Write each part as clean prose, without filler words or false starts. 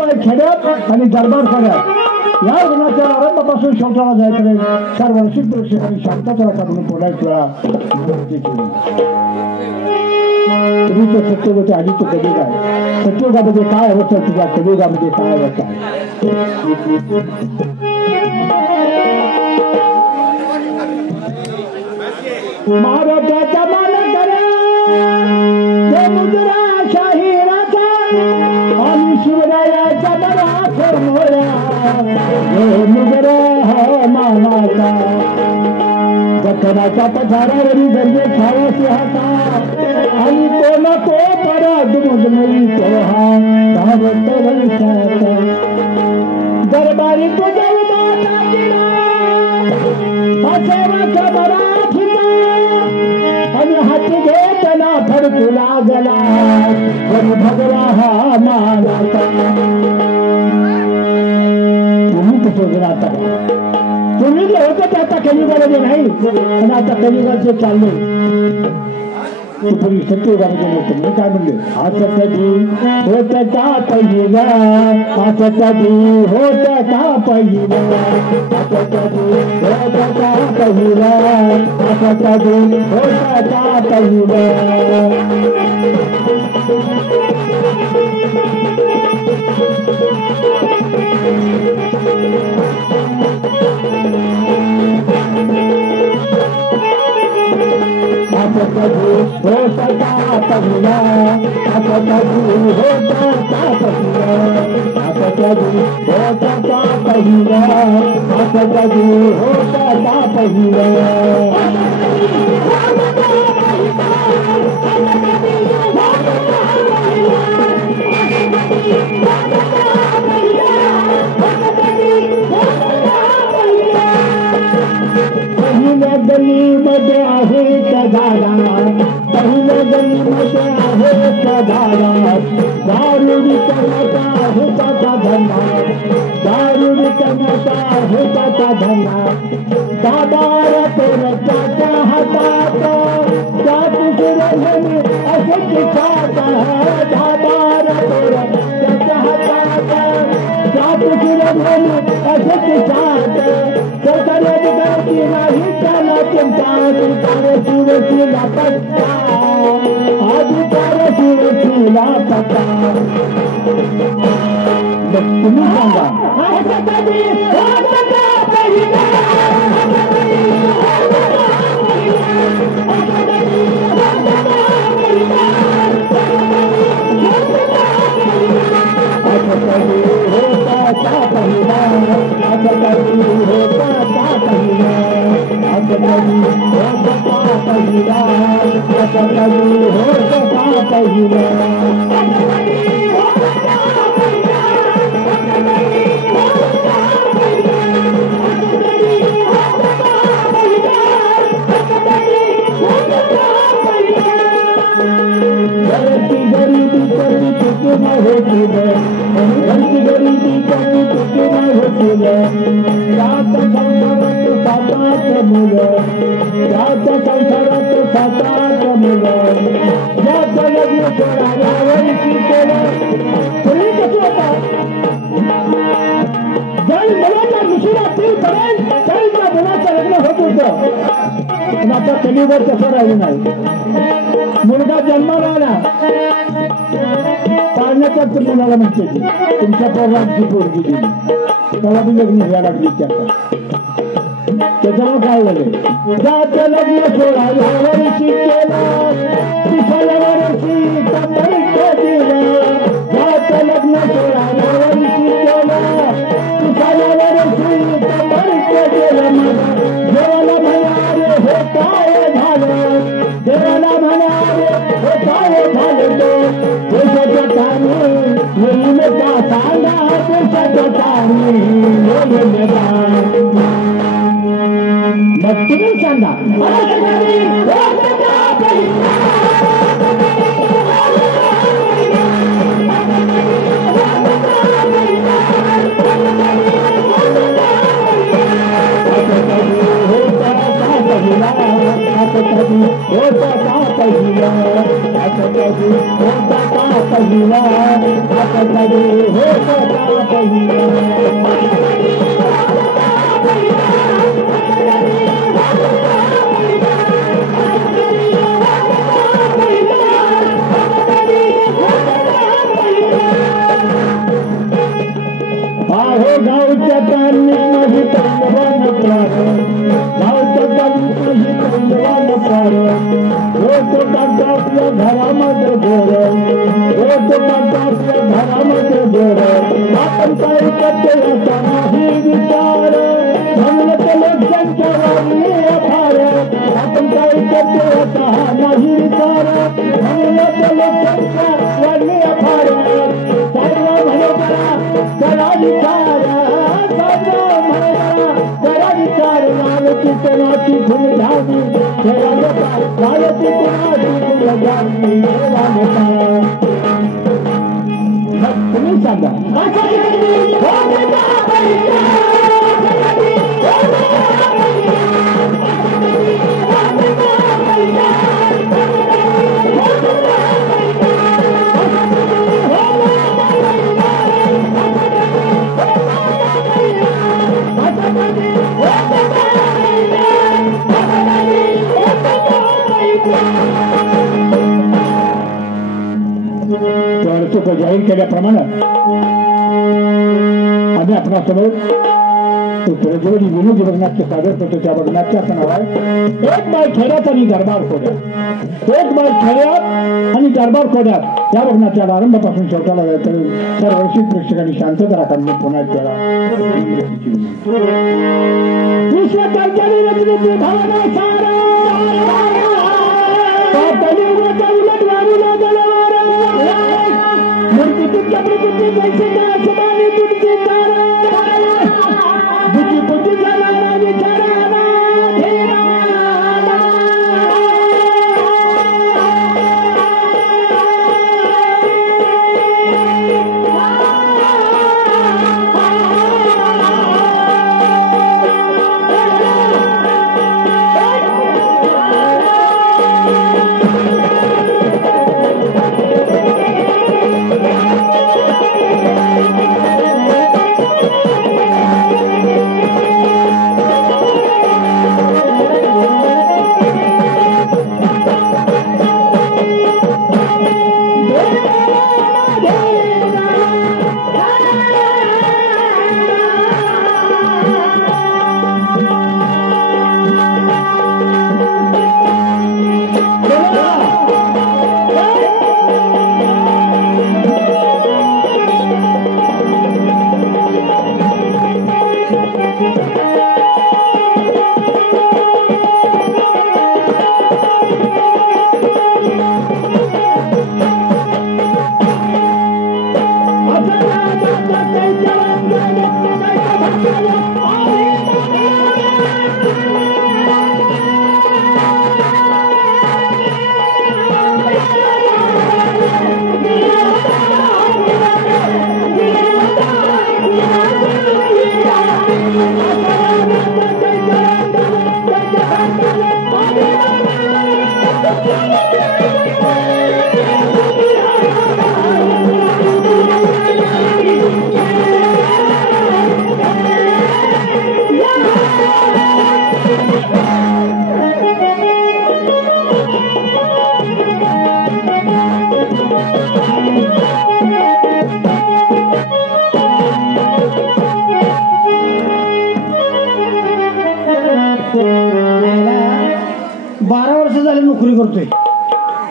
पाय खेड्यात आणि दरबार खेड्यात या गुणाच्या आरंभापासून शेवटाला जायकडे 4 वर्षी प्रेक्षकांनी शांतता म्हणून बोलायच वेळा तुम्ही तर सत्यवती आली तो कधी काय सत्ययुगामध्ये काय अवस्था तुझ्या कलियुगामध्ये काय अवस्था आहे महाराजाचा मान करा मुद्रा शाहिराचा आणि शिवरायाचा बराच मोरा मुद्रा मानाचा दक्षिणाच्या पठारावरील गंगे छावा सिंहाचा आणि तो नको परात मुजमरी तोहा धावत रंगाचा दरबारी तुझ्या उदाता दिला पाचवाचा मराठीचा आणि हाती घेताना फडकू लागला पण भगवा हा मानाचा तुम्ही कसं आता तुम्ही जे होतं ते आता कलियुगामध्ये नाही पण आता कलियुगाचे चालले पूर्वी सत्ययुगामध्ये नव्हतं मी काय म्हणले असं कधी होत का पहिला असं कधी होत का पहिला असं कधी होत का पहिला असं कधी होत का पहिला कभी होता पहिला आता कभी होता पहिला आता कधी होता पहिला आता कधी होता पहिला पहिल्या गलीमध्ये आहे कदारा पहिल्या गलीमध्ये आहे कदारा दारू विकण्याचा आहे त्याचा धंदा दारू विकण्याचा आहे त्याचा धंदा दादार त्याच्या हातात त्या दुसऱ्याने असे किसात दादार त्याच्या हातात त्या दुसऱ्याने असे किसात नाही त्याला चिंता अधिकार सुरक्षेला पत्ता अधिकार सुरक्षेला पत्ता तुम्ही सांगा आता कलियुगात कसं राहिलं नाही मुलगा जन्माला आला पाळण्याचा मुलाला म्हणते तुमच्या पोरांची पोरगी दिली त्याला बी लग्न घ्यायला लागली त्याच्यामुळे काय झालं जात लग्न सोडायला वर्षी केलं दिसायला वर्षी दिलं जात लग्न सोडायला वर्षी केलं दिसायला वर्षी केलं देवाला म्हणाले हे काय झालं देवाला म्हणाले हे काय झालं तो देशाच्या कामी येईल का सांगा देशाच्या कामी येईल का मग तुम्ही सांगा पहिला गावच्या नाही पंजवान प्रार गावच्या नाही पंजवान प्रार रोज टाकतो आपल्या घरामध्ये जोर रोज टाकतो आपल्या घरामध्ये जोर आपण काय करते याचा नाही विचार म्हणून तर लोकांच्या वाणी फार आपण काय करते याचा नाही विचार म्हणून तर लोकांच्या वाणी फार सर्व म्हणे करा विचार चितनाची फुल झाली गायती कुणाची फुल झाली तुम्ही सांगा जाहीर केल्याप्रमाणे आम्ही आपणासमोर प्रज्वली विनोदी बघनाट्य सादर करतो. त्या बघनाट्याचं नाव आहे एक बाय खेड्यात आणि दरबार खोड्यात. एक बाय खेड्यात आणि दरबार खोड्यात या बघनाट्याला आरंभापासून शेवटाला सर्वशी प्रेक्षकांनी शांतता राखावी. पुन्हा केला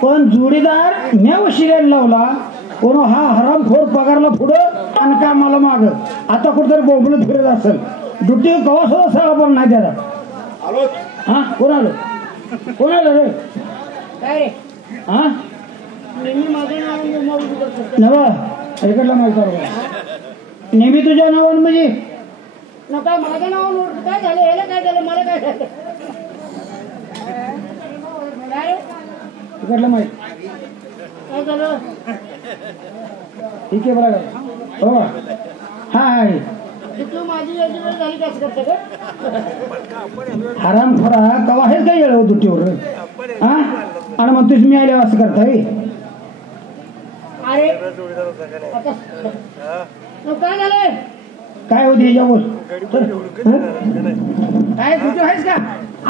पण जोडीदार म्या शिरायला लावला कोण हा हरामखोर पगारला पुढं आणि का मला माग आता कुठेतरी बोंबलत फिरत असेल ड्युटी कवा सुद्धा सगळा पण नाही त्याला. हा कोण आलं कोण आलं रे काय हा नवा इकडला माहिती नेहमी तुझ्या नावानं म्हणजे नका माझ्या नावानं काय झालं याला काय झालं मला काय झालं इकडलं माहिती काय झालं ठीक आहे बरं हो हा आहे तू माझी योजना झाली कसं करते का हराम खरा कवा हेच काय येळ दुट्टीवर हा आणि मग तुम्ही आले असं करताय अरे आता काय झालंय काय होते याच्यावर काय कुठे आहेस का?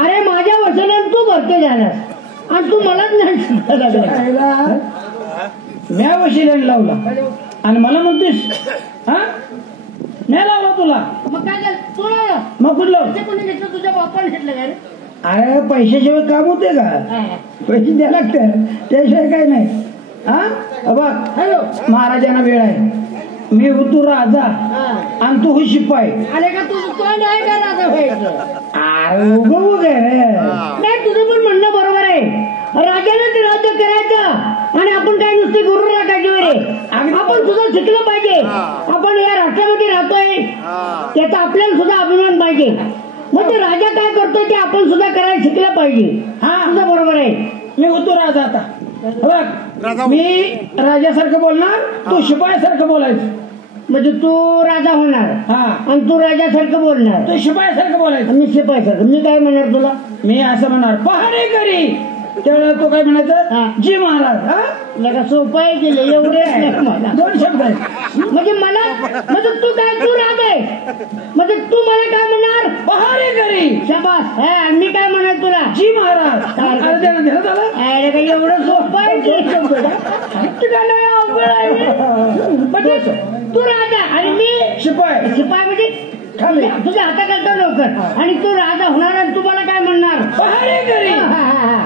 अरे माझ्या वचनात तू भरते झालास आणि तू मलाच नाही शिकायला लागला. म्या वशिल्याने लावला आणि मला म्हणतेस हा म्या लावला तुला. मग काय झालं तू लावला मग कुठलं? ते कोणी घेतलं तुझ्या बापाने घेतलं काय रे? अरे पैशाशिवाय काम होते का? पैसे द्या लागतात त्याशिवाय काय नाही. हा बघ हॅलो महाराजांना वेळ आहे. मी होतो राजा आणि तू हो शिपाई. आले का तुझं तो नाही का राजा व्हायचं? अरे उगं रे नाही तुझं पण म्हणणं बरोबर आहे. राजाने ते राज्य करायचं आणि आपण काय नुसते गुरु राखायचे रे. आपण सुद्धा शिकलं पाहिजे. आपण या राष्ट्रामध्ये राहतोय त्याचा आपल्याला सुद्धा अभिमान पाहिजे. मग ते राजा काय करतोय ते आपण सुद्धा करायला शिकलं पाहिजे. हा तुझं बरोबर आहे. मी होतो राजा आता. बघ मी राजासारखं बोलणार तू शिपायासारखं बोलायचं. म्हणजे तू राजा होणार हा आणि तू राजासारखं बोलणार तू शिपायासारखं बोलायचं. मी शिपायसारखं. मी काय म्हणणार तुला? मी असं म्हणणार पहारेकरी. त्यावेळेला तो काय म्हणायचं जी महाराज. हा लगा सोपाय केले एवढे मला दोन शब्द आहेत. म्हणजे मला म्हणजे तू काय तू राग आहे म्हणजे तू मला काय म्हणणार? पहारेकरी शाबास. हा, मी काय म्हणणार तुला? जी महाराज. अरे त्यानं ध्यानात आलं. अरे काही एवढं सोपं आहे की? तुला लय अवघड आहे. म्हणजे तू राजा आणि मी शिपाय. शिपाय म्हणजे तुझ्या हाताखालचा लवकर आणि तू राजा होणार आणि तू मला काय म्हणणार? पहारेकरी. हा, हा, हा.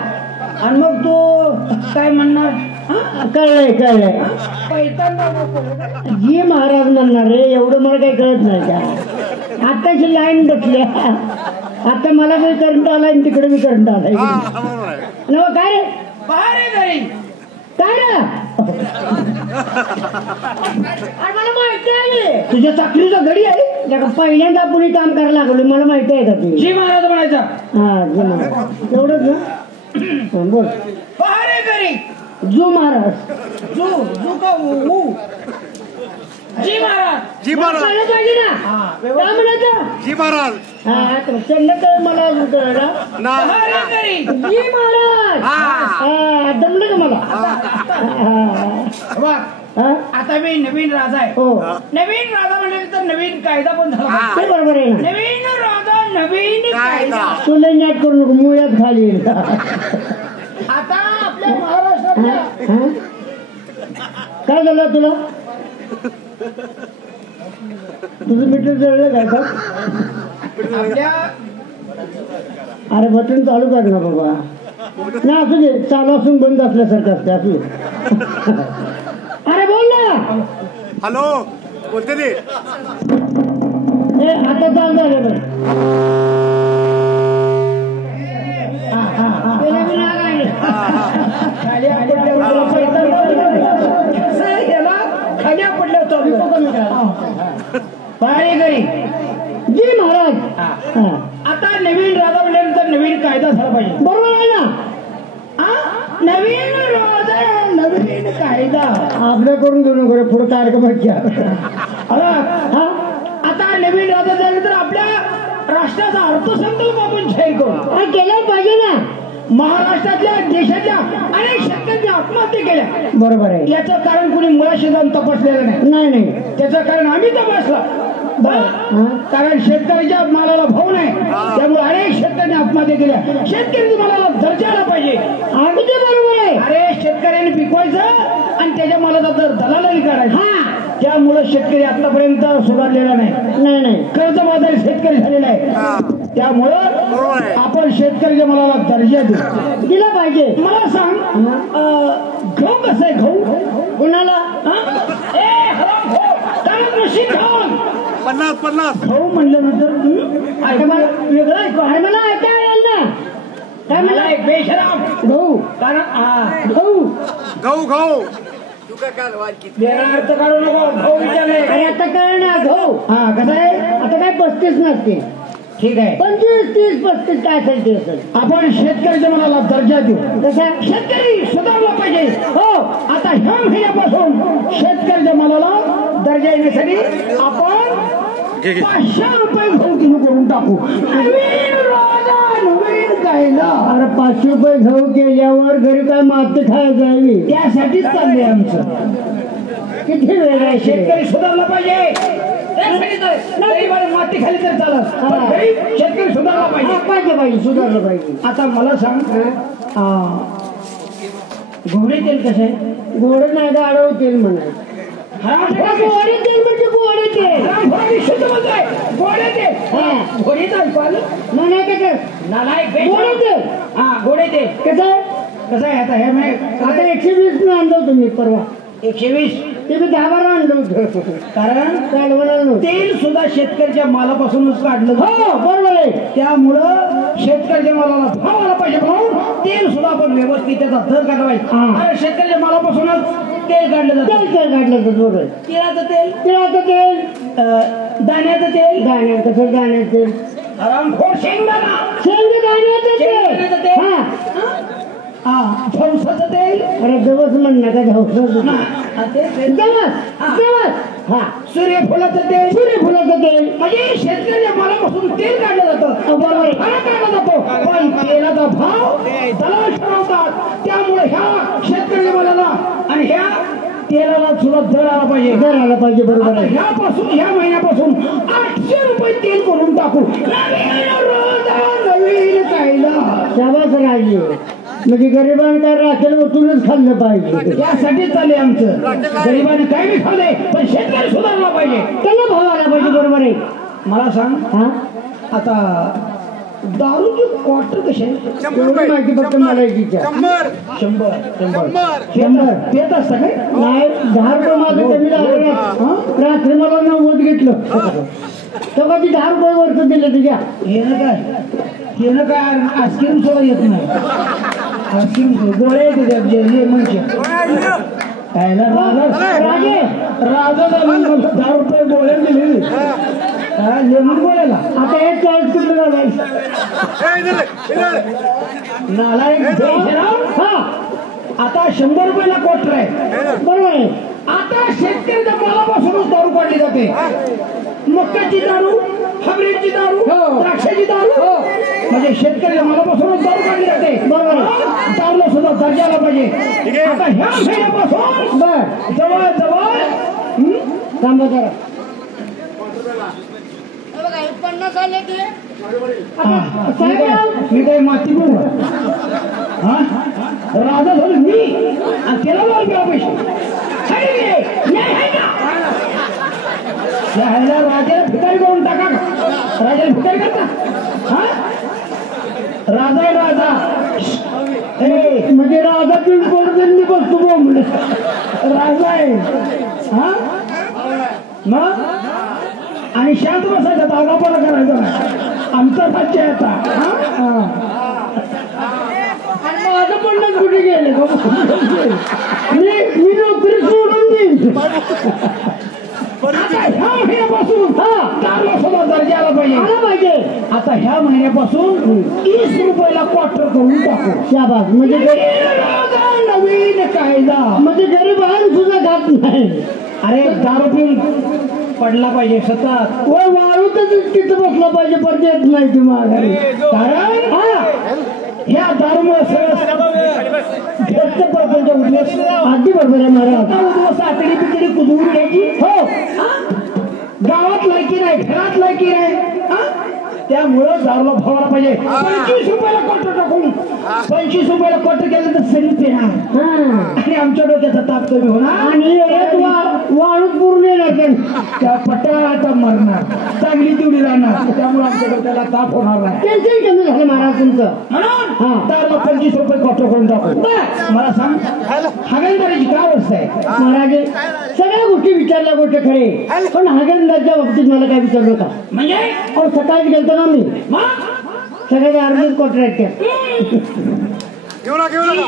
आणि मग तू काय म्हणणार? कळलंय कळलंय. जी महाराज म्हणणार रे एवढं मला काही कळत नाही का? आताची लाईन बसल्या. आता मला काही करंट आलाय आणि तिकडे मी करंट आलाय. नव काय रे? पहारेकरी. काय रे? मला माहिती आहे तुझ्या चाकरीचा गडी आहे. पहिल्यांदा आपण काम करायला लागलो. मला माहिती आहे का ते? जी महाराज म्हणायचा. हा जी महाराज एवढंच ना. बोल. पहारेकरी. जू महाराज. जू जू का ऊ जी महाराज. जी महाराज. कळलं पाहिजे ना. हा काय म्हणायचं? जी महाराज. हा त्यांना कळ मला अजून कळलं. ना पहारेकरी. जी महाराज. हा दमलं का मला? बघ हा? आता मी नवीन राजा आहे. हो नवीन राजा म्हणजे तर नवीन कायदा पण झाला. ते बरोबर आहे ना. नवीन राजा नवीन कायदा. तुला नाट करू नको मुळ्यात खाली येईल. आता आपल्या महाराष्ट्रातल्या हा? काय झालं तुला? तुझं मीटर जळलं काय का? आपल्या अरे बटन चालू कर ना बाबा. ना असू दे चालू असून बंद असल्यासारखं असते. असू दे. अरे बोल ना. हॅलो बोलते रे. आता चालू झालं बघ. खाली खाली पडलं. पहारेकरी. जी महाराज. हा. आता नवीन राजा म्हटल्यानंतर नवीन कायदा झाला पाहिजे. बरोबर आहे ना. नवीन राजा नवीन कायदा. आपल्या करून घेऊ नको रे पुढे कार्यक्रमात घ्या. हा आता नवीन राजा झाल्यानंतर आपल्या राष्ट्राचा अर्थसंकल्प आपण जाहीर करू. केलं पाहिजे ना. महाराष्ट्रातल्या देशातल्या अनेक शेतकऱ्यांनी आत्महत्या केल्या. बरोबर आहे. याचं कारण कुणी मुळाशी जाऊन तपासलेलं नाही. नाही नाही. त्याचं कारण आम्ही तपासलं. कारण शेतकऱ्याच्या मालाला भाव नाही त्यामुळे अनेक शेतकऱ्यांनी आत्महत्या केल्या. शेतकऱ्याच्या मालाला दर्जा आला पाहिजे. अगदी बरोबर आहे. अरे शेतकऱ्यांनी पिकवायचं आणि त्याच्या मालाचा दर दलालाने काढायचा. त्यामुळे शेतकरी आतापर्यंत सुधारलेला नाही. नाही नाही. कर्जबाजारी शेतकरी झालेला आहे. त्यामुळं आपण शेतकऱ्याच्या मालाला दर्जा देऊ दिला पाहिजे. मला सांग गहू कसं आहे? गहू कोणाला? पन्नास पन्नास. गहू म्हणल्यानंतर आता मला वेगळं ऐकू. अरे मला ऐकायला येईल ना. काय मला मला एक बेशराम गहू. कारण गहू. गहू गहू. वेगळा अर्थ काढू नको. गहू विचारले. अरे आता कळ ना गहू. हा कसं आहे? आता काय 35 नसते. ठीक आहे. 25 30 35 काय असेल ते असेल. आपण शेतकऱ्याच्या मनाला दर्जा देऊ. कसा? शेतकरी सुधारला पाहिजे. हो. आता ह्या महिन्यापासून शेतकऱ्याच्या मालाला दर्जा येण्यासाठी आपण 500 रुपये गहू किलो करून टाकू. नवीन राजा नवीन कायदा. अरे 500 रुपये गहू केल्यावर घरी काय माती खायला जावी. त्यासाठीच चाललंय आमचं. किती वेळ आहे शेतकरी सुधारला पाहिजे. गरिबाला माती खाली तर चालत, पण गरीब शेतकरी सुधारला पाहिजे. पाहिजे सुधारलं पाहिजे. आता मला सांग, घोडे तेल कसं आहे? गोड नाही तर आडव तेल म्हणा. गोडे तेल म्हणजे गोडे तेल. घोडे तेल, घोडे चालू नाही कसं गोडे तेल. घोडे तेल कसं आहे? कसं आहे? आता हे मी आता 120 न आणलं तुम्ही परवा. 120 ते मी 10-12 आणलं होतं. कारण काढवलं तेल सुद्धा शेतकऱ्याच्या मालापासूनच काढलं. हो बरोबर आहे. त्यामुळं शेतकऱ्याच्या मालाला भाव आला पाहिजे म्हणून तेल सुद्धा आपण व्यवस्थित त्याचा दर काढला पाहिजे. आणि शेतकऱ्याच्या मालापासूनच तेल काढलं जातं. तेल काढलं जातं बरोबर. तिळाचं तेल, तिळाचं तेल, दाण्याचं तेल, दाण्याचं कसं दाण्याचं तेल, हरामखोर शेंगदाणा, शेंगदाण्याचं शेंगदाण्याचं तेल. तेल, फणसाचं तेल, अरे जवस म्हण नका जवस. सूर्यफुलाचं तेल, सूर्यफुलाचं तेल म्हणजे शेतकऱ्याच्या मालापासून तेल काढलं जातं. बरोबर. काढला जातो, पण तेलाचा भाव दलाल ठरवतात. त्यामुळे ह्या शेतकऱ्याच्या मालाला आणि ह्या तेलाला सुद्धा दर आला पाहिजे. दर आला पाहिजे बरोबर आहे. ह्या महिन्यापासून 800 रुपये तेल करून टाकू. नवीन कायदा शाबास राजे. म्हणजे गरिबांनी काय राखेल ओतूनच खाल्लं पाहिजे. यासाठी चालले आमचं. गरिबांनी काही बी खाल्ले, पण शेतकरी सुधारला पाहिजे, त्याला भाव आला पाहिजे बरोबर आहे. मला सांग, हा आता दारूची क्वार्टर कसे? 100 एवढी माहिती फक्त मला यायची. 100 पेत असता काय? नाही 10 रुपये माझं कमी झालं. रात्री मला 90 घेतलं. तेव्हा ती 10 रुपये वरच दिलं तुझ्या. येणं काय आईस्क्रीम सुद्धा येत नाही. आईस्क्रीम गोळ्या येते त्याचे म्हणजे राजे राजा 10 रुपये गोळ्या दिले लेमन गोळ्याला. आता हे 40 कुठलं झालं. नालायक. हा आता 100 रुपयाला क्वार्टर आहे बरोबर आहे. आता शेतकऱ्याच्या मालापासूनच दारू काढली जाते. मक्याची दारू, हबरेची दारू, द्राक्षाची दारू, म्हणजे शेतकऱ्याच्या मालापासूनच दारू काढली जाते. बरोबर. दारूला सुद्धा दर्जा आला पाहिजे. आता ह्या महिन्यापासून जवळ थांबा जरा. बघा, हे 50 आले की मी काही माती बघू राजा झालं मी आणि त्याला लावून घ्या पैसे. राजाला भिकारी करून टाका. राजाला भिकारी करता. राजा आहे राजा. म्हणजे राजा तुम्ही बोलतो बसतो बोंबले. राजा आहे. मग आणि शांत बसायचा, दागापणा करायचा नाही. आमचं राज्य आहे आता. आणि माझं पडलं कुठे गेले. मी नोकरी सोडून देईन. ह्या महिन्यापासून दारूला सुद्धा दर्जा आला पाहिजे. आता ह्या महिन्यापासून 30 रुपयाला क्वार्टर करून टाकू. शाबास. म्हणजे नवीन कायदा. म्हणजे गरीब सुद्धा खात नाही. अरे दारू पिऊन पडला पाहिजे सतत. वाळूतच तिथं बसला पाहिजे. परत येत नाही ती माघारी. कारण ह्या दारूमुळे सगळं अगदी बरोबर आहे महाराज. सातडी पितडी कुदवून घ्यायची. हो, गावात लायकी नाही, घरात लायकी नाही. त्यामुळं दारूला भावाला पाहिजे. 25 रुपयाला क्वार्टर टाकून 25 रुपयाला क्वार्टर केलं तर सरी पेणार आणि आमच्या डोक्याचा ताप कमी होणार आणि वाळूत पूर्ण येणार. त्या पट्ट्याला आता मरणार, चांगली तेवढी राहणार. त्यामुळे आमच्या डोक्याला ताप होणार नाही. टेन्शन कमी झालं महाराज तुमचं. म्हणून दारूला 25 रुपये क्वार्टर करून टाकू. मला सांग, हागणदारीची काय अवस्था आहे महाराज? सगळ्या गोष्टी विचारल्या गोष्ट खरे, पण हागणदारच्या बाबतीत मला काय विचारू नका. म्हणजे सकाळी गेलतो ना मी. सगळ्या आर्मीत कॉन्ट्रॅक्ट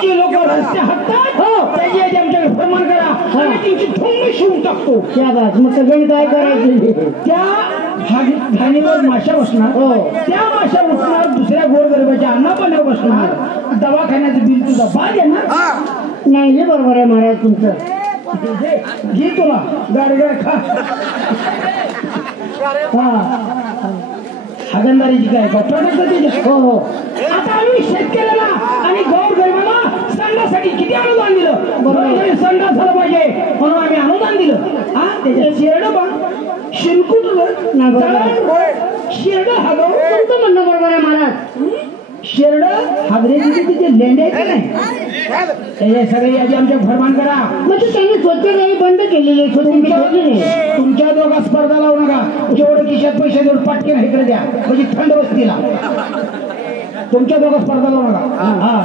लोक रस्ते हातात. हो, त्याची आमच्याकडे फरमान करा आणि त्यांची ठोंग शिवून टाकतो. त्या बाज मग सगळ्यांनी काय करायचं? त्या धानीवर माशा बसणार. हो, त्या माशा बसणार. दुसऱ्या गोरगरिबाच्या अन्नापाण्यावर बसणार. दवाखान्याचं बिल तुझा बाद येणार नाही. हे बरोबर आहे महाराज तुमचं. घे तुला गाडीगाड खा. हागणदारीची काय हो हो. आता आम्ही शेतकऱ्याला आणि गोरगरिबाला सांगण्यासाठी किती अनुदान दिलं. बरोबर संडास झालं पाहिजे म्हणून आम्ही अनुदान दिलं. हा त्याच्या शेरड बा शिरकुट शेरड हागव. तुमचं म्हणणं बरोबर आहे महाराज. शेरड हागरे तिथे लेंडे आहेत का नाही त्याचे सगळे यादी आमच्या भरमान करा. म्हणजे त्यांनी स्वच्छता बंद केलेली आहे. तुमच्या दोघा स्पर्धा लावू नका. जेवढं खिशात पैसे देऊन पाटके नाही इकडे द्या म्हणजे थंड वस्तीला. तुमच्या दोघा स्पर्धा लावू नका. हा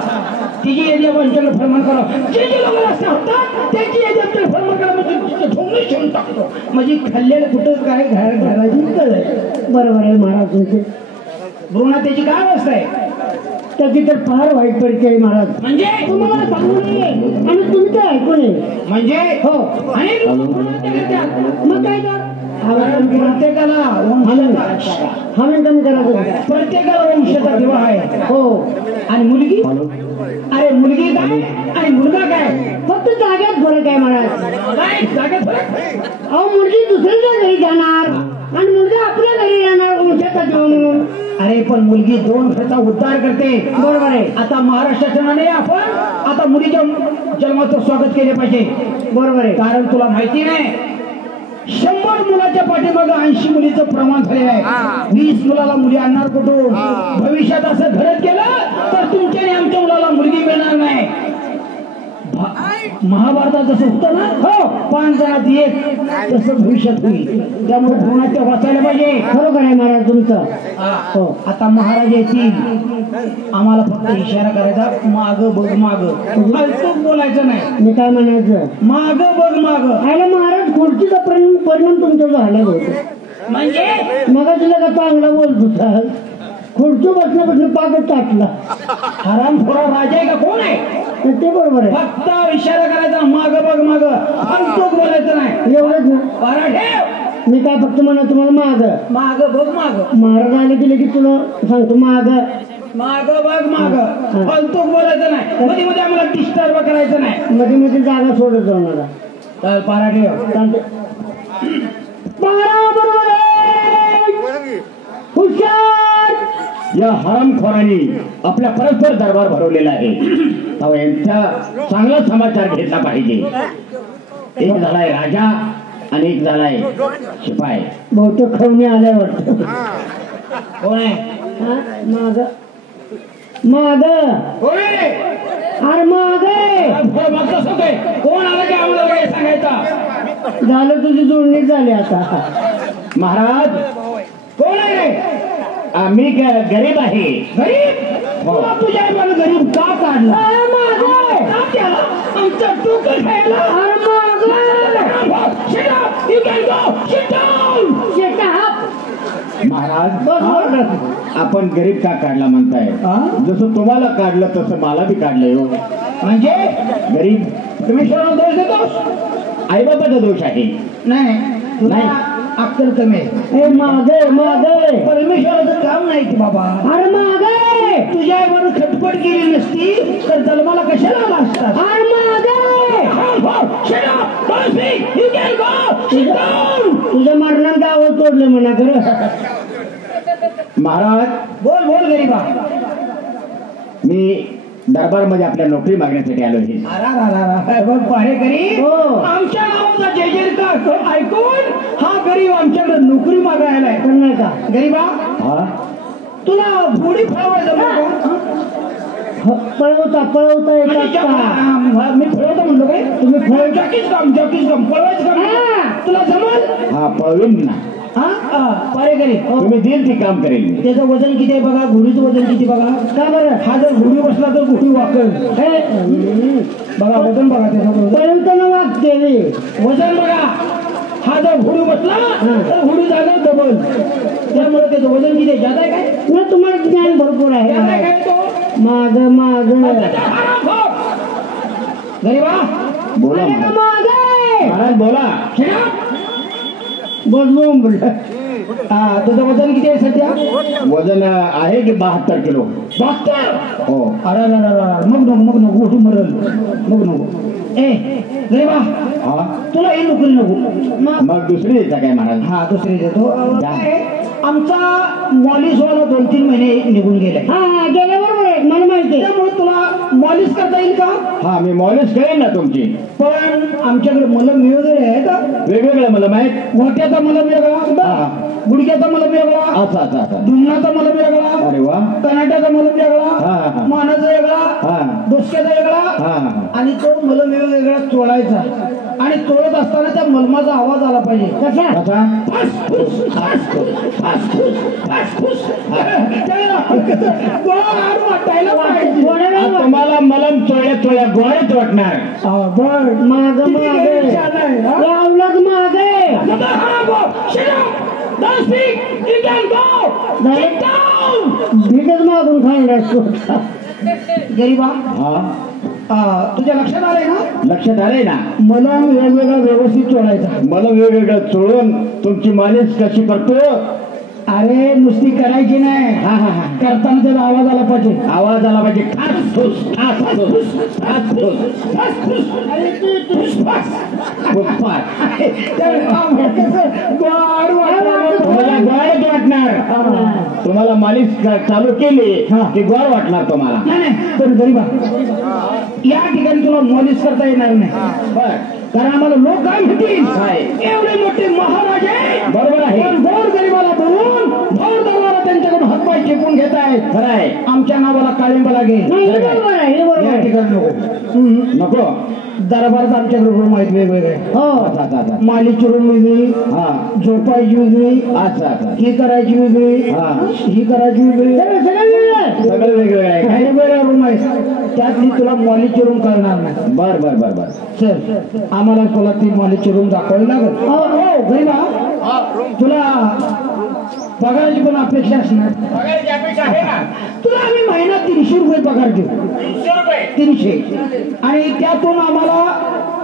तिची यादी आपण आमच्याकडे फरमान करा. जे जे लोक रस्ते होतात त्याची यादी आमच्याकडे फरमान करा म्हणजे ठोंगणी ठेवून टाकतो म्हणजे खाल्लेलं कुठं काय घराची कळलं. बरोबर आहे महाराज तुमचे. भ्रूणात त्याची काय अवस्था आहे त्याची तर फार वाईट परिचय आहे महाराज. म्हणजे तुम्हाला सांगू नये आणि तुमचं ऐकू नये. म्हणजे हो आणि मग काय तर प्रत्येकाला हमें करायचं. प्रत्येकाला वंशाचा दिवा आहे. हो आणि मुलगी अरे मुलगी काय आणि मुलगा काय फक्त जाग्यात फरक आहे महाराज. काय जागेत फरक. अहो मुलगी दुसऱ्याच्या घरी जाणार आणि मुलगा आपल्या घरी जाणार वंशाचा दिवा म्हणून. अरे पण मुलगी दोन घरचा उद्धार करते. बरोबर आहे. आता महाराष्ट्राने आपण आता मुलीच्या जन्माचं स्वागत केले पाहिजे. बरोबर आहे. कारण तुला माहिती नाही 100 मुलाच्या पाठीमागे 80 मुलीचं प्रमाण झालेलं आहे. 20 मुलाला मुली आणणार कुठून. भविष्यात असं घडत गेलं तर तुमच्या आमच्या मुलाला मुलगी मिळणार नाही. महाभारतात जसं होतं ना हो 5 जणात 1 तसं भविष्यात होईल. त्यामुळे भ्रूणाच्या वाचायला पाहिजे. बरोबर आहे महाराज तुमचं. हो आता महाराज येतील आम्हाला फक्त इशारा करायचा माग बघ माग फालतूक बोलायचं नाही. मी काय म्हणायचं माग बघ माग. आयला महाराज खुर्चीचा परिणाम तुमचा झाला होता. म्हणजे मग तुला का चांगला बोलत होता. खुर्ची बसण्यापासून पाकच टाकला. हरामखोरा राजा आहे का कोण आहे. ते बरोबर आहे. फक्त इशारा करायचा माग बघ माग फालतूक बोलायचं नाही. एवढंच ना. ठेव मी काय फक्त म्हणा तुम्हाला माग माग बघ माग. महाराज आले की लगेच तुला सांगतो माग माग बघ माग फालतूक बोलायचं नाही. मध्ये मध्ये आम्हाला डिस्टर्ब करायचं नाही. मध्ये मध्ये जागा सोडत जाऊ नका. चल पारा ठेव. बरोबर हुशार. या हरामखोरांनी आपल्या परस्पर दरबार भरवलेला आहे. तेव्हा यांचा चांगला समाचार घेतला पाहिजे. एक झालाय राजा आणि एक झालाय शिपाई. बहुतेक खवणी आल्या वाटत. कोण आहे माग माग कोण आहे अरे माग कोण आलं की आम्हाला काय सांगायचं. झालं तुझी जोडणी झाली आता. महाराज कोण आहे रे. आम्ही गरीब आहे. गरीब तुला तुझ्या मला गरीब का काढला. आमचं टोकन खायला. महाराज आपण गरीब का काढला म्हणताय. जसं तुम्हाला काढलं तसं मला बी काढलंय हो. म्हणजे गरीब तुम्ही सर्व दोष देतो. आई बाबाचा दोष आहे. नाही अक्कल कमी आहे. मागे मागे परमेश्वराचं काम नाही की बाबा. अरे मागे तुझ्या बरोबर खटपट केली नसती तर जन्माला कशाला आला असतात. अरे मागे तुझ्या मरणात गाव तोडलं म्हणा खरं. महाराज बोल बोल गरीबा. मी दरबार मध्ये आपल्या नोकरी मागण्यासाठी आलो आहे. पाहेकरी आमच्या नावाचा जय जयकार ऐकून हा गरीब आमच्याकडे नोकरी मागायला आहे. पण नाही का गरीबा हा तुला घोडी फळवायचं पळवता येतात का. मी फळवतो म्हणलो काय. तुम्ही जॉकीच काम पळवायचं काम तुला जमल. हा पळवीन ना. पारेकरी तुम्ही देईल ते काम करेल. त्याचं वजन किती आहे बघा. घोडीचं वजन किती बघा. का बरं. हा जर घोडी बसला तर घोडी वाकल. बघा वजन बघा त्याचं पळवताना वागते वजन बघा. हा जर घोडी बसला तर घोडी जागा डबल. त्यामुळे त्याचं वजन किती जादा आहे काय. नाही तुम्हाला ज्ञान भरपूर आहे. काय तो माग माग गरीबा बोला महाराज बोला. बदलून तुझं वजन किती आहे सध्या. वजन आहे की 72 किलो. 72. हो. अरे मग नको गोष्टी मरल. मग नको. ए गरीबा हा तुला ही नोकरी नको. मग दुसरी द्यायचा काय महाराज. हा दुसरी देतो. द्या. आमचा मॉलिशवाला 2-3 महिने निघून गेलाय. हा गेल्या बरोबर आहे, मला माहिती आहे. त्यामुळे तुला मॉलिश करता येईल का? हा मी मॉलिश करेन ना तुमची. पण आमच्याकडे मलम वेगळे आहेत. वेगवेगळं मला माहित. गोट्याचा मलम वेगळा, गुडघ्याचा मलम वेगळा, अच्छा अच्छा अच्छा. धुमणाचा मलम वेगळा, अरे वा. कर्नाटकाचा मलम हा, वेगळा, हा. मानाचा वेगळा, हा. डोसक्याचा वेगळा. हा, हा. आणि तो मलम वेगळा चोळायचा. आणि चोळत असताना त्या मलमाचा आवाज आला पाहिजे. कसा? कसा? वाटायला पाहिजे. आज तुम्हाला मलम चोळ्या चोळ्या गोळ्यात वाटणार. माग मागे लावलंच मागे भीकच मागून खायला. गरीबा, हा तुझ्या लक्षात आलंय ना? लक्षात आलंय ना. मलम वेगवेगळा व्यवस्थित चोळायचा. मलम वेगवेगळं चोळून तुमची मालिश कशी करतो. अरे नुसती करायची नाही, हा हा हा. करताना त्याचा आवाज आला पाहिजे. आवाज आला पाहिजे. ठास ठुस ठास ठुस ठास ठुस ठास ठुस. फुसफास. तुम्हाला गोड वाटणार. तुम्हाला मालिश चालू केली की गोड वाटणार तुम्हाला. नाही पण गरीबा, या ठिकाणी तुला मॉलिश करता येणार नाही. बर. कारण आम्हाला लोक काय म्हणतील, काय? एवढे मोठे महाराज आहे. बरोबर आहे. पण गोर गरीबाला बोलून भोर दरबारा त्यांच्याकडून हातपाय चेपून घेत आहेत. खरं आहे. आमच्या नावाला काळिंब लागेल. नाही, हे बरोबर आहे, हे बरोबर या आहे. ठिकाणी नको. नको. दरबारात आमच्याकडे रूम आहेत वेगवेगळे. हो अच्छा अच्छा अच्छा. मालीची रूम वेगळी, हा. झोपायची वेगळी, अच्छा अच्छा. ही करायची वेगळी, हा. ही करायची वेगळी, सगळं वेगळं आहे. सगळं वेगवेगळं आहे काय. वेगवेगळ्या रूम आहेत. त्यातली तुला मॉलीची रूम करणार नाही. बर बर बर बर. चल, आम्हाला तुला ती मॉलीची रूम दाखवावी लागेल. हो गरीबा, तुला पगाराची पण अपेक्षा असणार. तुला आम्ही महिना 300 रुपये पगार देऊ. 300. आणि त्यातून आम्हाला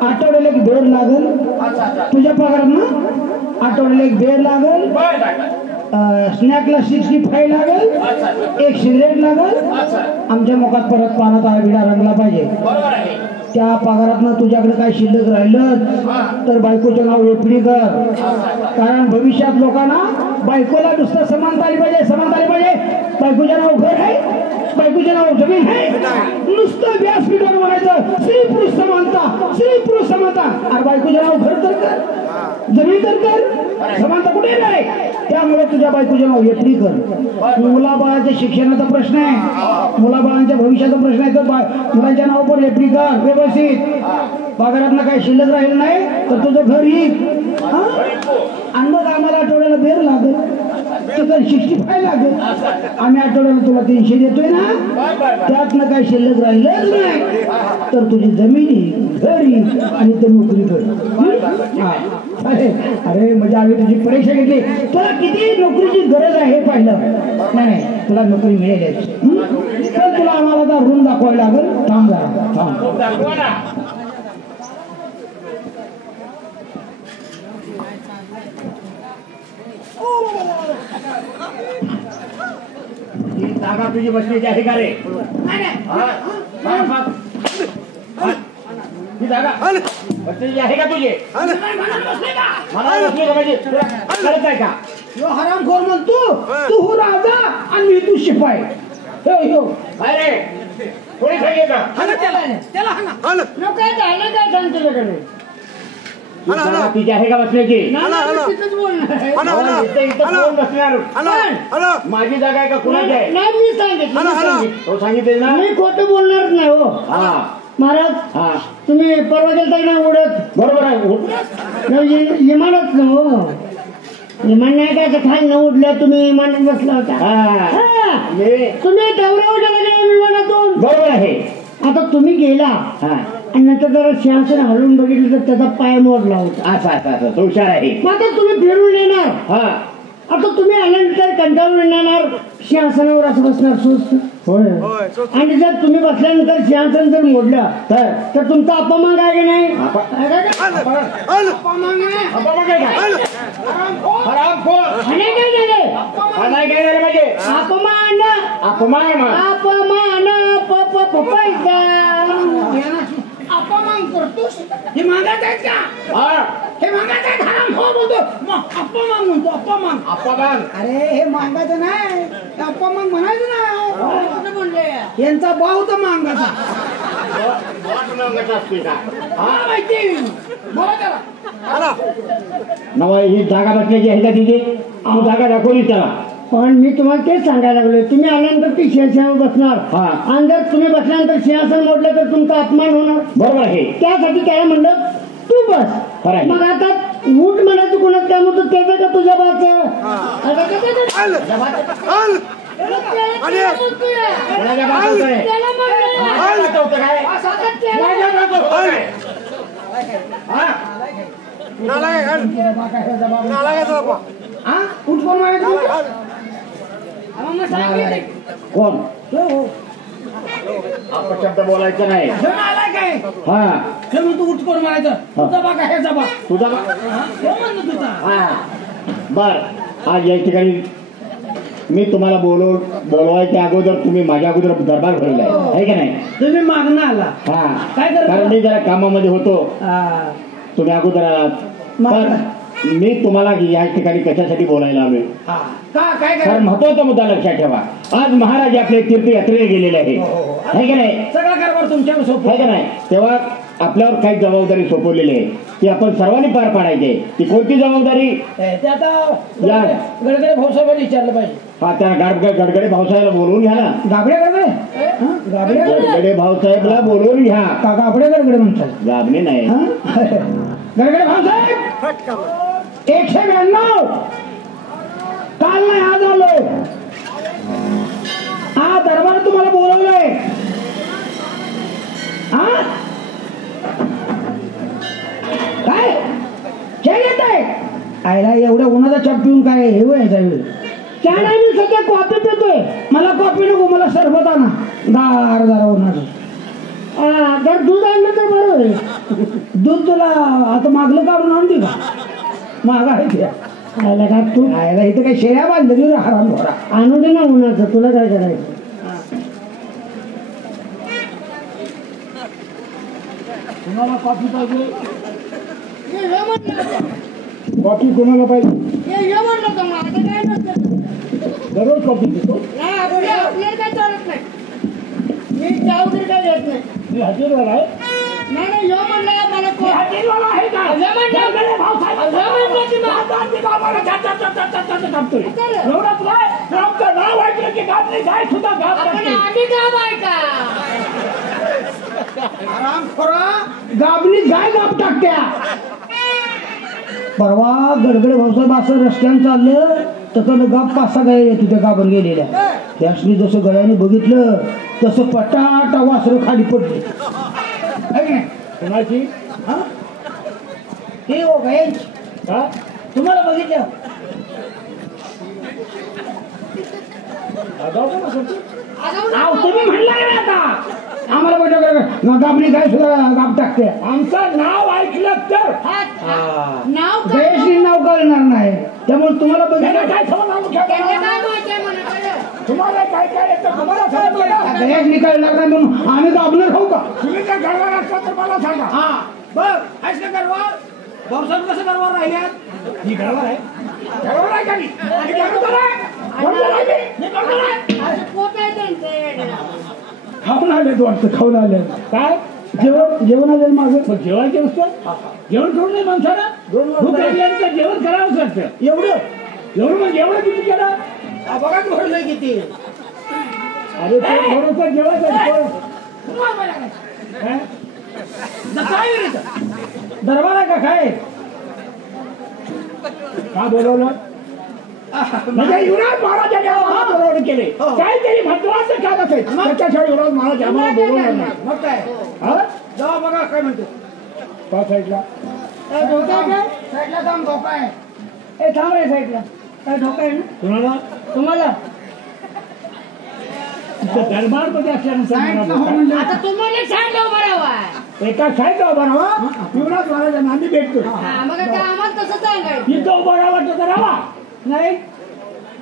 आठवड्याला एक बेर लागेल. तुझ्या पगारात ना आठवड्याला एक बेर लागेल, स्नॅकला 65 लागेल, एक सिगरेट लागेल. आमच्या मुखात परत पानाचा विडा रंगला पाहिजे. त्या पगारातनं तुझ्याकडे काय शिल्लक राहिलं तर बायकोचं नाव एफडी कर. कारण भविष्यात लोकांना बायकोला नुसतं समानता आली पाहिजे, समानता आली पाहिजे. बायकोचं नाव घर आहे, बायकोचं नाव जमीन आहे. नुसतं व्यासपीठावर म्हणायचं स्त्री पुरुष समानता, स्त्री पुरुष समानता. अरे बायकोचं नाव घर तर कर, जमीन तर कर, समानता कुठे नाही. त्यामुळे तुझ्या बायकोचं नाव एफडी कर. मुलाबाळाच्या शिक्षणाचा प्रश्न आहे, मुलाबाळांच्या भविष्याचा प्रश्न आहे, तर मुलांच्या नाव पण एफडी कर व्यवस्थित. पगारातनं काही शिल्लक राहिलं नाही तर तुझं घर येईल. आणि मग आम्हाला आठवड्याला बेर लागेल, तर 65 लागेल. आम्ही आठवड्याला तुला 300 देतोय ना, त्यातनं काही शिल्लक राहिलंच नाही तर तुझी जमिनी, घरी आणि ते नोकरी कर. अरे म्हणजे आम्ही तुझी परीक्षा घेतली, तुला किती नोकरीची गरज आहे हे पाहिलं. नाही तुला नोकरी मिळेल. तर तुला आम्हाला आता रूम दाखवायला लागेल. थांब जरा, थांब. ही जागा तुझी बसण्याची आहे का रे. ही जागा बसण्याची आहे का तुझी. मला बसली का म्हणजे कळत आहे का. यो हरामखोर म्हणतो तू राजा आणि मी तू शिपाई. काय रे कोणी सांगितलं. काय झालं काय सांग तुझ्याकडे. जागा तुझी आहे का बसण्याची. तिथंच बोलणार. इथं कोण बसणार. माझी जागा आहे का कुणाची आहे. नाही मी सांगितलं, तो सांगितले ना. मी खोटं बोलणारच नाही. हो हा महाराज, हा तुम्ही परवा गेलता ना उडत. बरोबर आहे. इमानच ना. हो इमान नाही काय खाली न उडलं, तुम्ही इमानात बसला होता. तुम्ही दौऱ्यावर गेला नाही विमानातून. बरोबर आहे. आता तुम्ही गेला आणि नंतर जरा सिंहासन हलवून बघितलं तर त्याचा पाय मोडला होता. असं असं असं तो हुशार आहे. मग आता तुम्ही फिरून येणार. हा आता तुम्ही आल्यानंतर कंटाळून येणार, सिंहासनावर असं बसणार सुस्त. होय. आणि जर तुम्ही बसल्यानंतर सिंहासन जर मोडलं तर तुमचा अपमान आहे की नाही. अपमान आहे. काय झाले. अपमान अपमान पैसा अपमान करतोस. हे मागायचं आहेत का. हे मागायचं आहेत. हराम हो बोलतो. अपमान म्हणतो अपमान. अपमान. अरे हे मांगाचं नाही, हे अपमान म्हणायचं नाही. कुठं म्हणले यांचा भाव तर मांगाचा. हा माहिती बोला त्याला. नवा ही जागा बसण्याची आहे का तिथे तू जागा दाखवलीस त्याला. पण मी तुम्हाला तेच सांगायला लागलोय, तुम्ही आल्यानंतर ती सिंहासनावर बसणार हा. आणि जर तुम्ही बसल्यानंतर सिंहासन मोडलं तर तुमचा अपमान होणार. बरोबर आहे. त्यासाठी काय म्हणलं तू बस. खरं आहे. मग आता ऊट म्हणायचं कुणाच काय म्हणतो त्याचं का तुझ्या बाचं. कोणाच्या बाजूचं आहे? हा उठ कोण म्हणायचं. कोण अपशब्द बोलायचं नाही. जण आलाय काय हा ते म्हणतो उठ कोण म्हणायचं. तुझा बा काय ह्याचा बा. तुझा कोण म्हणतो तुझा. हा बर. आज या ठिकाणी मी तुम्हाला बोलवायच्या अगोदर तुम्ही माझ्या अगोदर दरबार भरलाय आहे का नाही. तुम्ही मागणं आला. हा काय करतो? कारण मी जरा कामामध्ये होतो, हा. तुम्ही अगोदर आलात. मग- पण मी तुम्हाला या ठिकाणी कशासाठी बोलायला आलोय हा. का काय कारण करायचं. महत्वाचा मुद्दा लक्षात ठेवा. आज महाराज आपले तीर्थयात्रेला गेलेले आहे है का नाही. सगळा कारभार तुमच्यावर सोपं आहे का नाही. तेव्हा आपल्यावर काही जबाबदारी सोपवलेली आहे ती आपण सर्वांनी पार पाडायची आहे. ती कोणती जबाबदारी. ते आता या. गडगडे भाऊसाहेबांनी विचारलं पाहिजे. हा त्या गडगडे भाऊसाहेबला बोलवून घ्या ना. गाबडे गडगडे. गाबडे गडगडे भाऊसाहेबला बोलवून घ्या. का गाबडे गडगडे म्हणतात. गाबणे नाही. गडगडे भाऊसाहेब 192 काल नाही आज आलो. हा दरबार तुम्हाला बोलवलंय. हा काय चहा घेत आहे. आयला एवढ्या उन्हाचा चहा पिऊन काय हे व्हायचा वेळ. त्या नाही मी सध्या कॉफी पितोय. मला कॉफी नको, मला सरबत आणा गार जरा उन्हाचं. जर दूध आणलं तर बरं होईल. दूध तुला आता मागलं काढून आणते का. मागा आहे ते. आयला का तू आयला इथं काही शेळ्या बांधली हराम घोडा. आणू दे ना उन्हाचं, तुला काय करायचं. तुम्हाला कॉफी पाहिजे. कॉफी कोणाला पाहिजे. दररोज कॉफी पितो. आपल्याला काय चालत नाही. मी चहा वगैरे काय घेत नाही. मी हजेरवाला आहे. नाही यो म्हणलं का मला मी हजेरवाला आहे का. गडगडे भाऊसाहेब. कापतोय. एवढंच नाही, तर आमचं नाव ऐकलं की गाबणी गाय सुद्धा गाब करते. गाबणी गाय गाब टाकत्या. परवा गडगडे भाऊसाहेब असं रस्त्यानं चाललं तर गाब 5-6 गाय येत होत्या गाभण गेलेल्या. त्यासनी जसं गळ्याने बघितलं तसं पटाटा वासरं खाली पडली. कोणाची. हे हो गायांची. तुम्हाला बघितलं. तुम्ही म्हणला ना आता आम्हाला बघितलं गाबणी गाय सुद्धा गाब टाकते. आमचं नाव ऐकलं तर नाव गयश्री नाव कळणार नाही. त्यामुळे तुम्हाला बघितलं काय तुम्हाला काय काय येतं तुम्हाला गयश्री कळणार नाही म्हणून आम्ही गाबणार खाऊ का. तुम्ही काय गडवार असता तर मला सांगा. हा बर आहेस का गडवार. भाऊसाहेब कसं गडवार राहिल्यात. ही गडवार आहे. गडवार आहे का मी. खाऊन आले वाटतं. खाऊन आले काय जेवण आले माझं. जेवायचे असतं. जेवण करून नाही माणसाला. भूक लागल्यानंतर जेवण करावंच लागतं. एवढं म्हणजे एवढं किती केलं. बघा घडलंय किती. अरे थोडंसं जेवायचं. काय दरबार आहे का काय. का बोलवलं. म्हणजे युवराज महाराजांनी आम्हाला बोलवून केले. काहीतरी महत्वाचं काम असेल त्याच्याशिवाय युवराज महाराज आम्हाला बोलवणार नाही. मग काय जावा बघा काय म्हणतो. का साईडला साईडला जाऊन धोका आहे. ए थांब रे साईडला. काय धोका आहे ना तुम्हाला. दरबार मध्ये असल्यानंतर आता तुम्हाला सांगा बरोबर. एका साईडला उभा राहा. युवराज महाराजांना आम्ही भेटतो. मग आता आम्हाला तसं सांगायचं. इथं उभा राहा वाटतं तर राहा. नाही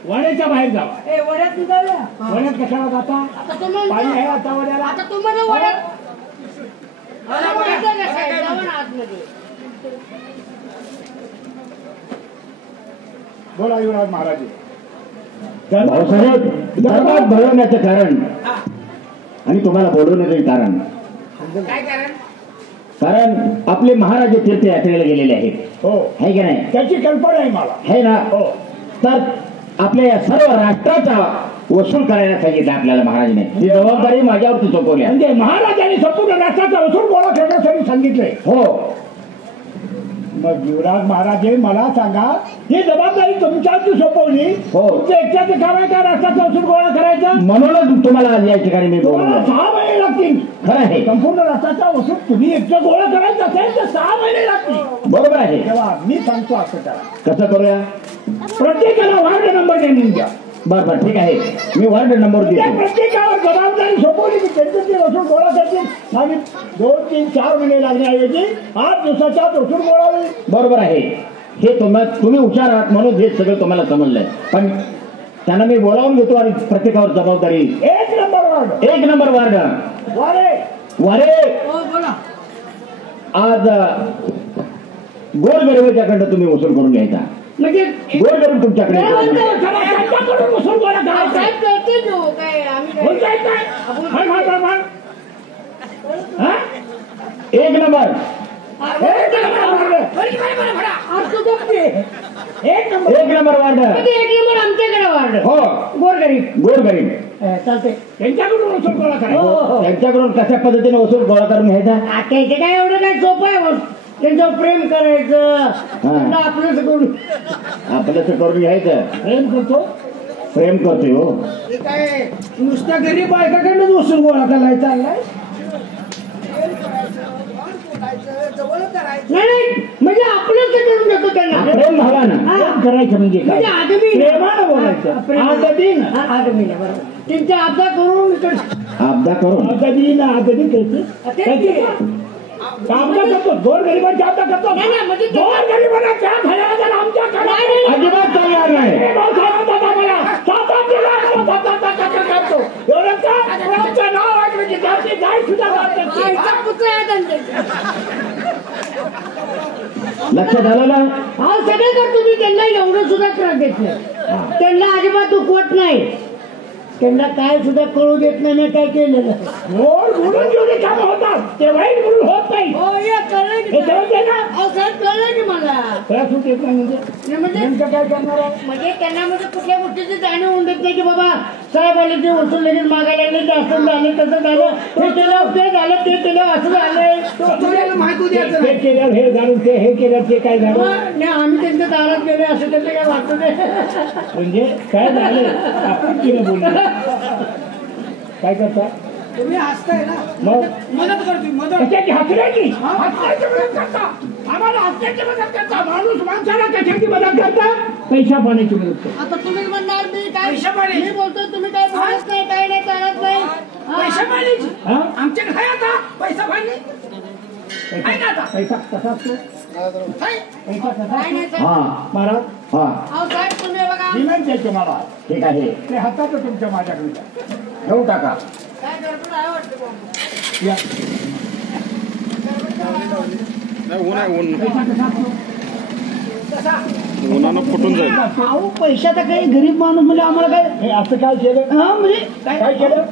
वड्याच्या बाहेर जावा. ए वड्यात निघाल्या. वड्यात कशाला जाता. आता तुम्हाला पाणी आहे आता वड्याला. आता तुम्हाला वड्यात आतमध्ये बोला युवराज महाराज. भाऊसाहेब दरबार बोलवण्याचं कारण आणि तुम्हाला बोलवण्याचं कारण कारण आपले महाराज तीर्थयात्रेला गेलेले आहेत. हो आहे की नाही? त्याची कल्पना आहे मला. आहे ना? हो. तर आपल्या या सर्व राष्ट्राचा वसूल करायला सांगितलं आपल्याला महाराजांनी. ही जबाबदारी माझ्यावरती सोपवली आहे. म्हणजे महाराजांनी संपूर्ण राष्ट्राचा वसूल गोळा करण्यासाठी सांगितलंय. हो. मग युवराज महाराज मला सांगा, ही जबाबदारी तुमच्यावरती सोपवली. हो. तुमच्या एकट्याचं काम आहे का राष्ट्राचा वसूल गोळा करायचा? म्हणूनच तुम्हाला आज या ठिकाणी मी तुम्हाला बोलवलं. 6 महिने लागतील. खरं आहे. संपूर्ण राष्ट्राचा वसूल तुम्ही एकटं गोळा करायचा असेल तर 6 महिने लागतील. बरोबर आहे. तेव्हा मी सांगतो असं करा, कसं करूया? प्रत्येकाला वार्ड नंबर नेमून द्या. बरं बरं ठीक आहे. मी वार्ड नंबर त्या देतो. प्रत्येकावर जबाबदारी सोपवली की त्यांचं ते वसूल गोळा करतील आणि 2, 3, 4 महिने लागण्याऐवजी 8 दिवसाच्या वसूल गोळा होईल. बरोबर आहे. हे तुम्ही हुशार आहात म्हणून हे सगळं तुम्हाला समजलंय. पण त्यांना मी बोलावून घेतो आणि प्रत्येकावर जबाबदारी. 1 नंबर वार्ड. 1 number ward. वारे आज गोरगरिबाच्याकडनं तुम्ही वसूल करून घ्यायचा. म्हणजे गोरगरीब तुमच्याकडे त्यांच्याकडून वसूल गोळा करायचा. साहेब कळते जो काय आम्ही होऊन जाईल काय? हाय, हाय, हाय, हाय. हा? 1 नंबर. 1 नंबर. 1 number ward. एक नंबर आमच्याकडे वाढ हो. गोरगरीब गोरगरीब चालते. त्यांच्याकडून वसूल गोळा हो करायचा. हो त्यांच्याकडून कशा पद्धतीने वसूल गोळा करून घ्यायचा? त्याचे काय एवढं काय सोपं आहे मग. त्यांच्यावर प्रेम करायचं, त्यांना आपलंच करून आपल्याच करून घ्यायचं. प्रेम करतो. प्रेम करतोय. हो. काय नुसत्या गरीब बायकाकडनं वसूल गोळा करायला चाललाय. नाही म्हणजे आपलंच करून देतो त्यांना. प्रेम झाला ना. प्रेम करायचं म्हणजे काय? म्हणजे आदमी प्रेमानं बोलायचं. आदबीनं. आदमी बरोबर. त्यांच्या आपदा करून आपदा करून. आदबीनं आदबी करतो. आपदा करतो. गोरगरिबांची आपदा करतो. नाही, नाही, म्हणजे ते- गोरगरिबांना त्या घराला आमच्या घराला अजिबात चालणार नाही. नाव ऐकलं की जाती गाय सुद्धा आईचा पुतळा आहे त्यांच्या. लक्षात आलं ना? हा सगळे करतो मी. त्यांना एवढं सुद्धा त्रास देत नाही. त्यांना अजिबात दुखवत नाही. त्यांना काय सुद्धा कळू देत नाही मी काय केलेलं. गोड बोलून जेवढी कामं होतात ते वाईट बोलून होत नाही. हो या कळलं की हे समजतंय ना? अहो साहेब कळलं की मला. त्रास होत येत नाही म्हणजे म्हणजे नेमकं काय करणार आहे? म्हणजे त्यांना म्हणजे कुठल्या गोष्टीची जाणीव होऊन देत नाही की बाबा साहेब आले ते वसूल लगेच मागायला लागले, ते असं झालं तसं झालं, हे केलं ते झालं ते केलं असं झालंय. माहिती द्यायचं हे केलं हे झालं हे केलं ते काय झालं नाही आम्ही त्यांच्या दारात गेले असं त्यांना काय वाटत नाही. म्हणजे काय झालं आपण केलं बोललो. काय करता तुम्ही हसताय ना. मग मदत करतोय मदत. कशाची हसण्याची हसण्याची मदत करता. आम्हाला हसण्याची मदत करता. माणूस माणसाला कशाची मदत करता? पैसा पाण्याची मदत करता. आता तुम्ही म्हणणार मी काय पैशा पाणी. मी बोलतो तुम्ही काय बोलत नाही काय नाही चालत नाही. पैशा पाहिजे हा? आमच्याकडे आहे आता पैसा पाहिजे. आहे ना आता? पैसा कसा असतो? आहे. पैसा कसा काय नाही असतो? साहेब. हा महाराज हा अहो साहेब तुम्ही बघा विनंती आहे तुम्हाला. ठीक आहे. ते हाताचं तुमच्या माझ्याकडे घेऊन टाका. काय गडबड आहे वाटतं बुवा. या. ऊन आहे ऊन पैसा कसा असतो? उन्हानं फुटून जाईल. अहो पैशाचा काही गरीब माणूस म्हणजे आम्हाला काय हे असं काय केलं? हा म्हणजे काय केलं?